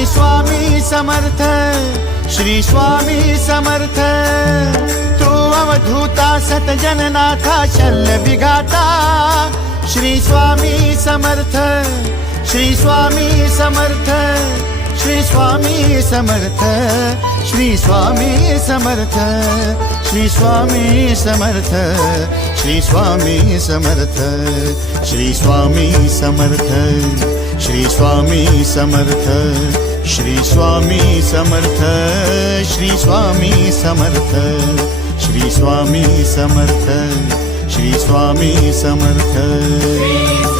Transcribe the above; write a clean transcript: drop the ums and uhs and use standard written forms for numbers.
Shri Swami Samarth, Shri Swami Samarth. Tu अवधूता सतजननाथा Shalya विघाता, Shri Swami Samarth, Shri Swami Samarth, Shri Swami Samarth, Shri Swami Samarth, Shri Swami Samarth, Shri Swami Samarth, Shri Swami Samarth, Shri Swami Samarth, Shri Swami Samarth, Shri Swami Samarth, Shri Swami Samarth, Shri Swami Samarth.